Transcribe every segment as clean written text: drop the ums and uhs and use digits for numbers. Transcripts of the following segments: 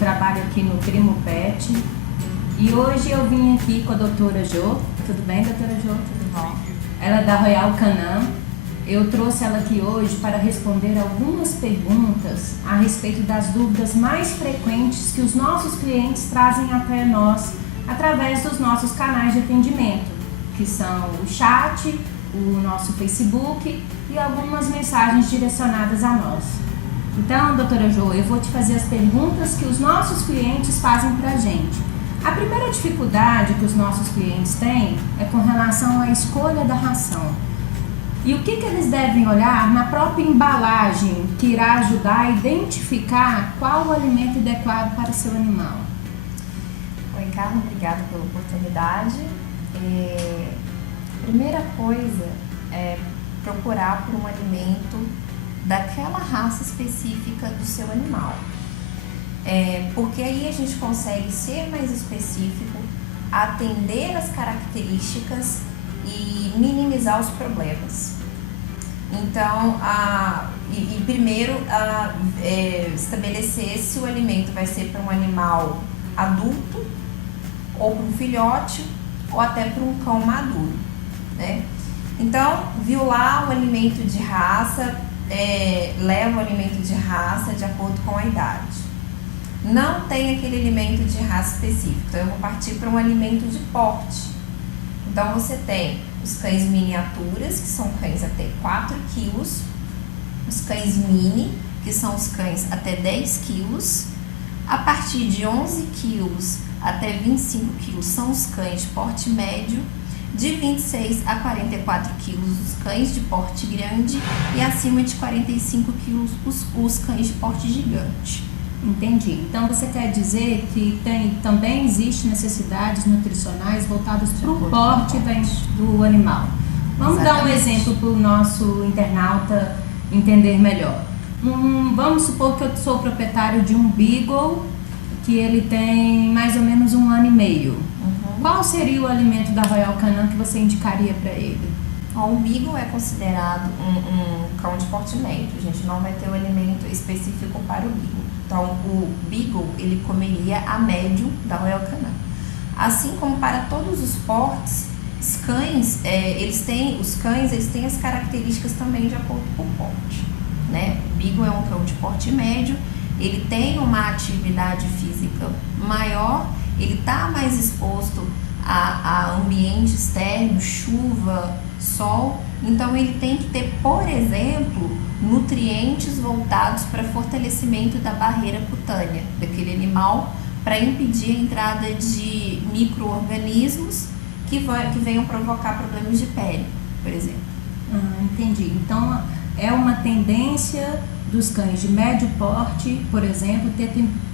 trabalho aqui no Primo Pet e hoje eu vim aqui com a doutora Jo. Tudo bem, doutora Jo? Tudo bom? Ela é da Royal Canin. Eu trouxe ela aqui hoje para responder algumas perguntas a respeito das dúvidas mais frequentes que os nossos clientes trazem até nós através dos nossos canais de atendimento, que são o chat, o nosso Facebook e algumas mensagens direcionadas a nós. Então, doutora Jo, eu vou te fazer as perguntas que os nossos clientes fazem pra gente. A primeira dificuldade que os nossos clientes têm é com relação à escolha da ração. E o que eles devem olhar na própria embalagem que irá ajudar a identificar qual o alimento adequado para o seu animal? Oi, Carla, obrigada pela oportunidade. Primeira coisa é procurar por um alimento daquela raça específica do seu animal. Porque aí a gente consegue ser mais específico, atender as características e minimizar os problemas. Então, primeiro estabelecer se o alimento vai ser para um animal adulto, ou para um filhote, ou até para um cão maduro, né? Então, viu lá o alimento de raça, leva o alimento de raça de acordo com a idade. Não tem aquele alimento de raça específico, então eu vou partir para um alimento de porte. Então, você tem os cães miniaturas, que são cães até 4 quilos, os cães mini, que são os cães até 10 quilos, a partir de 11 quilos até 25 quilos são os cães de porte médio, de 26 a 44 quilos os cães de porte grande e acima de 45 quilos os cães de porte gigante. Entendi. Então você quer dizer que também existe necessidades nutricionais voltadas para o porte do animal. Vamos dar um exemplo para o nosso internauta entender melhor. Vamos supor que eu sou proprietário de um Beagle que ele tem mais ou menos 1 ano e meio. Qual seria o alimento da Royal Canin que você indicaria para ele? O Beagle é considerado um cão de porte médio. A gente não vai ter um alimento específico para o Beagle. Então, o Beagle, ele comeria a médio da Royal Canin. Assim como para todos os portes, os cães, eles têm as características também de acordo com o porte, né? O Beagle é um cão de porte médio, ele tem uma atividade física maior, ele está mais exposto a ambiente externo, chuva, sol, então ele tem que ter, por exemplo, nutrientes voltados para fortalecimento da barreira cutânea daquele animal, para impedir a entrada de micro-organismos que venham provocar problemas de pele, por exemplo. Entendi. Então, é uma tendência dos cães de médio porte, por exemplo,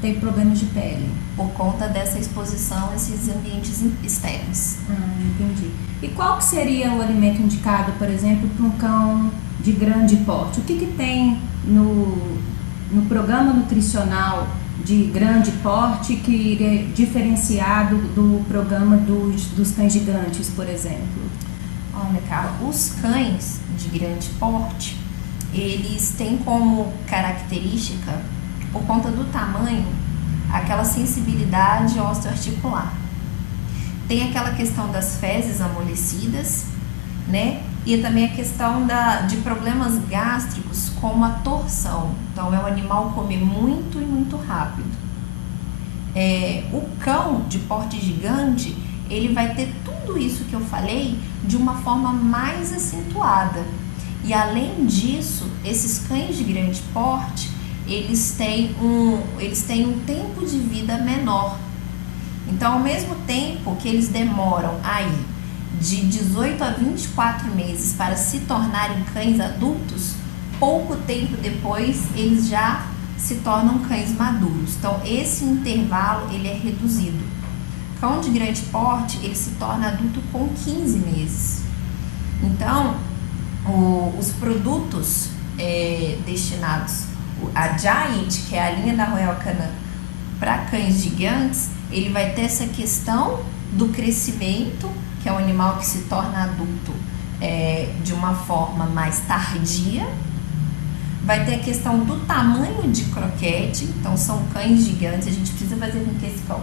ter problemas de pele. Por conta dessa exposição a esses ambientes externos. Entendi. E qual que seria o alimento indicado, por exemplo, para um cão de grande porte? O que tem no programa nutricional de grande porte que iria diferenciar do programa dos cães gigantes, por exemplo? Olha, Carla, os cães de grande porte, eles têm como característica, por conta do tamanho, aquela sensibilidade osteoarticular. Tem aquela questão das fezes amolecidas, né? E também a questão de problemas gástricos, como a torção. Então, é um animal comer muito e muito rápido. O cão de porte gigante, ele vai ter tudo isso que eu falei de uma forma mais acentuada. E além disso, esses cães de grande porte, eles têm um tempo de vida menor. Então, ao mesmo tempo que eles demoram aí de 18 a 24 meses para se tornarem cães adultos, pouco tempo depois eles já se tornam cães maduros. Então, esse intervalo ele é reduzido. Cão de grande porte, ele se torna adulto com 15 meses. Então, os produtos destinados, a Giant, que é a linha da Royal Canin, para cães gigantes, ele vai ter essa questão do crescimento, que é um animal que se torna adulto de uma forma mais tardia, vai ter a questão do tamanho de croquete, então são cães gigantes, a gente precisa fazer com que esse cão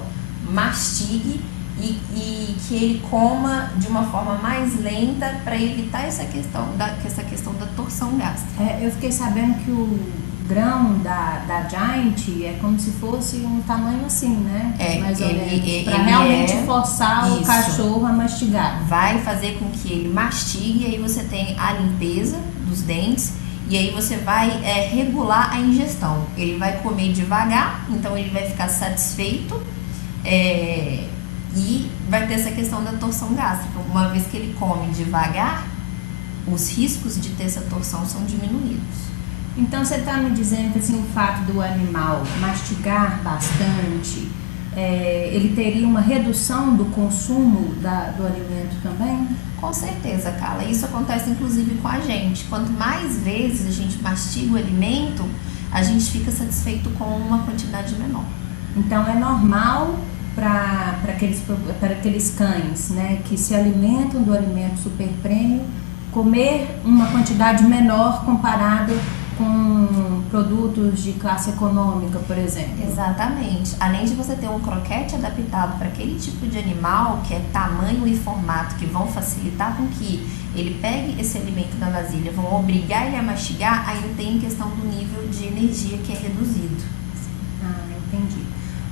mastigue e que ele coma de uma forma mais lenta para evitar essa questão da torção gástrica. Eu fiquei sabendo que o grão da Giant é como se fosse um tamanho assim, né? Mais ou menos. Para realmente forçar o cachorro a mastigar. Vai fazer com que ele mastigue, aí você tem a limpeza dos dentes e aí você vai regular a ingestão. Ele vai comer devagar, então ele vai ficar satisfeito e vai ter essa questão da torção gástrica. Uma vez que ele come devagar, os riscos de ter essa torção são diminuídos. Então você está me dizendo que assim, o fato do animal mastigar bastante, ele teria uma redução do consumo do alimento também? Com certeza, Carla. Isso acontece inclusive com a gente. Quanto mais vezes a gente mastiga o alimento, a gente fica satisfeito com uma quantidade menor. Então é normal para aqueles cães, né, que se alimentam do alimento super prêmio, comer uma quantidade menor comparado com produtos de classe econômica, por exemplo. Exatamente. Além de você ter um croquete adaptado para aquele tipo de animal, que é tamanho e formato, que vão facilitar com que ele pegue esse alimento da vasilha, vão obrigar ele a mastigar, ainda tem questão do nível de energia que é reduzido. Entendi.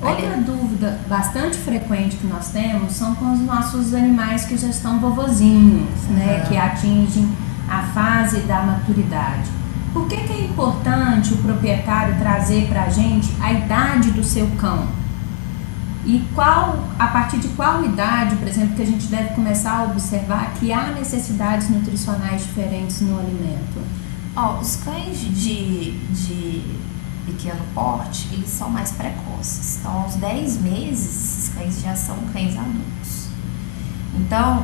Outra dúvida bastante frequente que nós temos são com os nossos animais que já estão vovozinhos, né, que atingem a fase da maturidade. Por que é importante o proprietário trazer para a gente a idade do seu cão? E a partir de qual idade, por exemplo, que a gente deve começar a observar que há necessidades nutricionais diferentes no alimento? Os cães de pequeno porte, eles são mais precoces. Então, aos 10 meses, esses cães já são cães adultos. Então,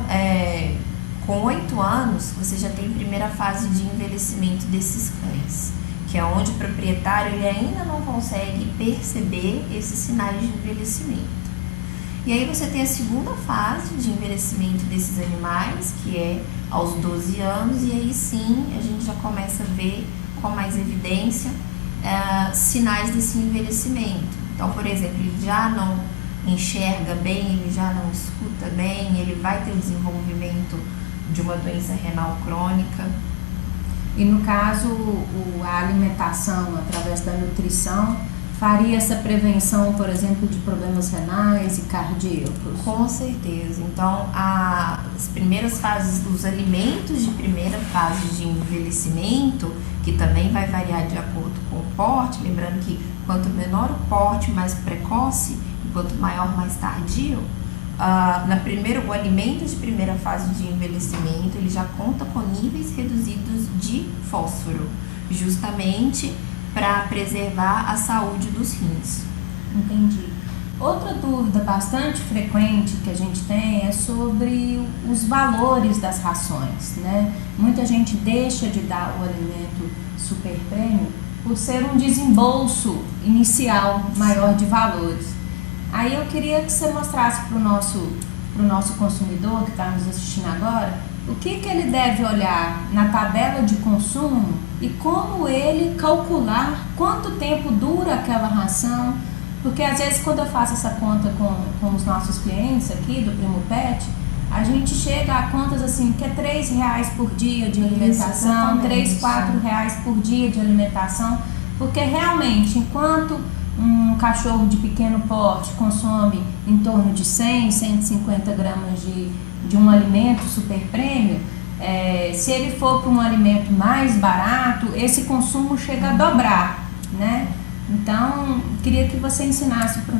com 8 anos, você já tem a primeira fase de envelhecimento desses cães, que é onde o proprietário ele ainda não consegue perceber esses sinais de envelhecimento. E aí você tem a segunda fase de envelhecimento desses animais, que é aos 12 anos, e aí sim a gente já começa a ver com mais evidência sinais desse envelhecimento. Então, por exemplo, ele já não enxerga bem, ele já não escuta bem, ele vai ter o desenvolvimento de uma doença renal crônica. E no caso, a alimentação através da nutrição faria essa prevenção, por exemplo, de problemas renais e cardíacos? Com certeza. Então, as primeiras fases, os alimentos de primeira fase de envelhecimento, que também vai variar de acordo com o porte, lembrando que quanto menor o porte, mais precoce, e quanto maior, mais tardio, o alimento de primeira fase de envelhecimento, ele já conta com níveis reduzidos de fósforo, justamente para preservar a saúde dos rins. Entendi. Outra dúvida bastante frequente que a gente tem é sobre os valores das rações, né? Muita gente deixa de dar o alimento super prêmio por ser um desembolso inicial maior de valores. Aí eu queria que você mostrasse para o nosso consumidor que está nos assistindo agora o que ele deve olhar na tabela de consumo e como ele calcular quanto tempo dura aquela ração, porque às vezes quando eu faço essa conta com os nossos clientes aqui do Primo Pet, a gente chega a contas assim que é R$3 por dia de alimentação, R$3, R$4 por dia de alimentação, porque realmente enquanto um cachorro de pequeno porte consome em torno de 100, 150 gramas de um alimento super prêmio, se ele for para um alimento mais barato, esse consumo chega a dobrar, né? Então, queria que você ensinasse para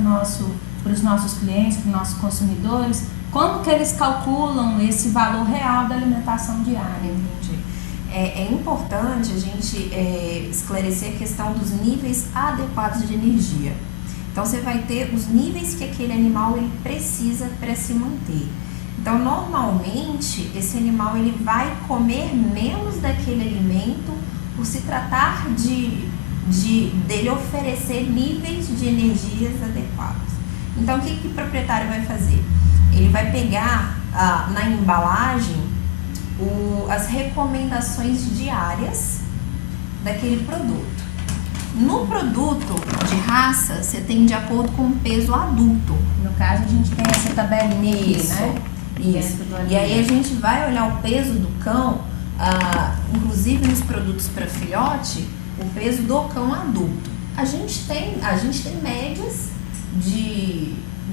os nossos clientes, para os nossos consumidores, como que eles calculam esse valor real da alimentação diária. Entendi. É importante a gente esclarecer a questão dos níveis adequados de energia. Então, você vai ter os níveis que aquele animal ele precisa para se manter. Então, normalmente, esse animal ele vai comer menos daquele alimento por se tratar dele oferecer níveis de energias adequados. Então, o que o proprietário vai fazer? Ele vai pegar na embalagem as recomendações diárias daquele produto. No produto de raça, você tem de acordo com o peso adulto. No caso, a gente tem essa tabelinha aqui, né? Isso. E aí a gente vai olhar o peso do cão, inclusive nos produtos para filhote, o peso do cão adulto. A gente tem médias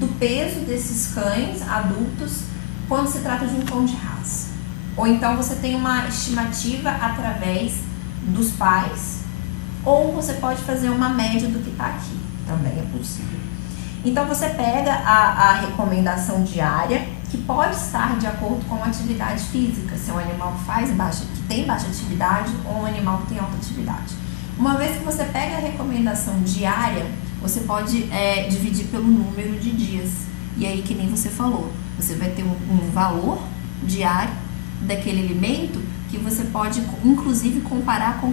do peso desses cães adultos quando se trata de um cão de raça. Ou então você tem uma estimativa através dos pais, ou você pode fazer uma média do que está aqui, também é possível. Então você pega a recomendação diária, que pode estar de acordo com a atividade física, se é um animal que tem baixa atividade ou um animal que tem alta atividade. Uma vez que você pega a recomendação diária, você pode dividir pelo número de dias. E aí, que nem você falou, você vai ter um valor diário daquele alimento que você pode, inclusive, comparar com o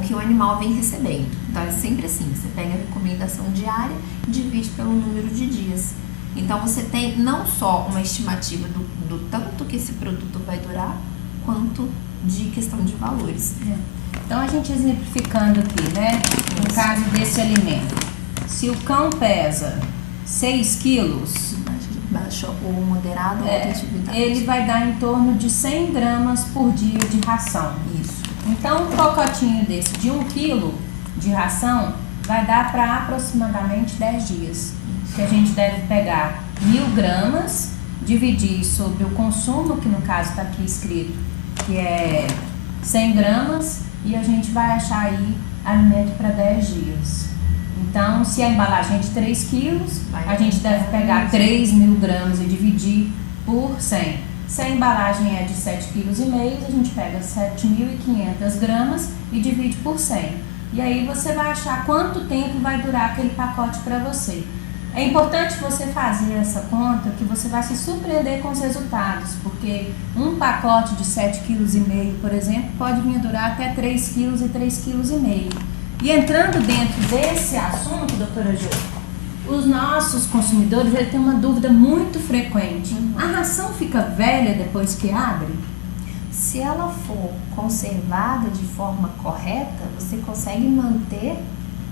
que o animal vem recebendo. Então, é sempre assim, você pega a recomendação diária e divide pelo número de dias. Então, você tem não só uma estimativa do tanto que esse produto vai durar, quanto de questão de valores. Então, a gente exemplificando aqui, né? No caso desse alimento, se o cão pesa 6 quilos, baixa ou moderado, alta atividade, ele vai dar em torno de 100 gramas por dia de ração. Isso. Então, um pacotinho desse de 1 quilo de ração vai dar para aproximadamente 10 dias. Que a gente deve pegar 1.000 gramas, dividir sobre o consumo, que no caso está aqui escrito, que é 100 gramas, e a gente vai achar aí alimento para 10 dias. Então, se a embalagem é de 3 quilos, a gente deve pegar 3.000 gramas e dividir por 100. Se a embalagem é de 7,5 kg, a gente pega 7.500 gramas e divide por 100. E aí você vai achar quanto tempo vai durar aquele pacote para você. É importante você fazer essa conta, que você vai se surpreender com os resultados, porque um pacote de 7,5 kg, por exemplo, pode vir a durar até 3 kg e 3,5 kg. E entrando dentro desse assunto, doutora Jo, os nossos consumidores têm uma dúvida muito frequente. A ração fica velha depois que abre? Se ela for conservada de forma correta, você consegue manter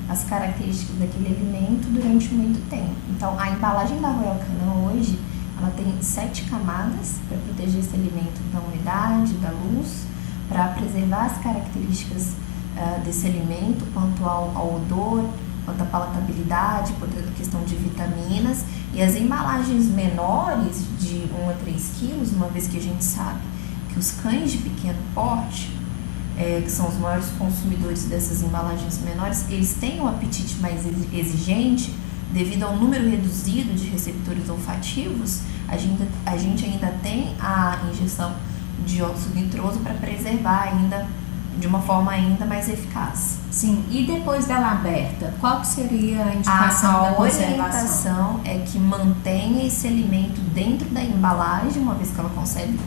as características daquele alimento durante muito tempo. Então, a embalagem da Royal Canin hoje, ela tem 7 camadas para proteger esse alimento da umidade, da luz, para preservar as características desse alimento, quanto ao odor, quanto à palatabilidade, quanto à questão de vitaminas. E as embalagens menores, de 1 a 3 quilos, uma vez que a gente sabe que os cães de pequeno porte, que são os maiores consumidores dessas embalagens menores, eles têm um apetite mais exigente, devido ao número reduzido de receptores olfativos, a gente ainda tem a injeção de óxido nitroso para preservar ainda de uma forma ainda mais eficaz. Sim, e depois dela aberta, qual que seria a indicação da conservação? A orientação é que mantenha esse alimento dentro da embalagem, uma vez que ela consegue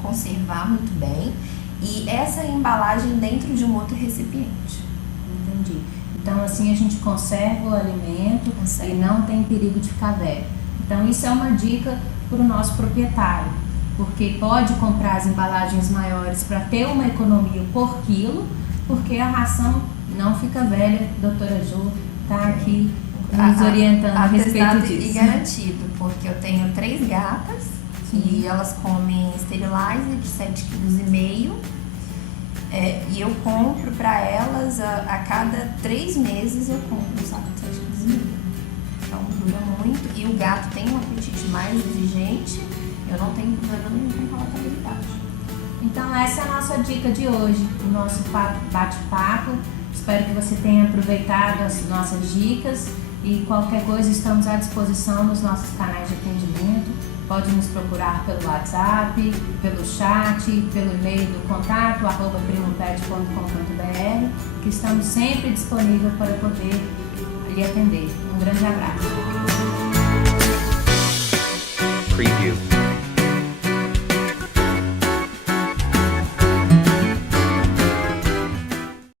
conservar muito bem, e essa embalagem dentro de um outro recipiente. Entendi. Então, assim a gente conserva o alimento e não tem perigo de ficar velho. Então, isso é uma dica para o nosso proprietário, porque pode comprar as embalagens maiores para ter uma economia por quilo, porque a ração não fica velha. Doutora Jo está aqui nos orientando a respeito disso. E garantido, porque eu tenho 3 gatas e elas comem Sterilizer de 7,5 kg. E eu compro para elas a cada 3 meses eu compro um saco de 7,5 kg. Então dura muito. E o gato tem um apetite mais exigente, eu não tenho problema nenhum com palatabilidade. Então essa é a nossa dica de hoje, o nosso bate-papo. Espero que você tenha aproveitado as nossas dicas e qualquer coisa estamos à disposição nos nossos canais de atendimento. Pode nos procurar pelo WhatsApp, pelo chat, pelo e-mail do contato @primopet.com.br, que estamos sempre disponíveis para poder lhe atender. Um grande abraço. Preview.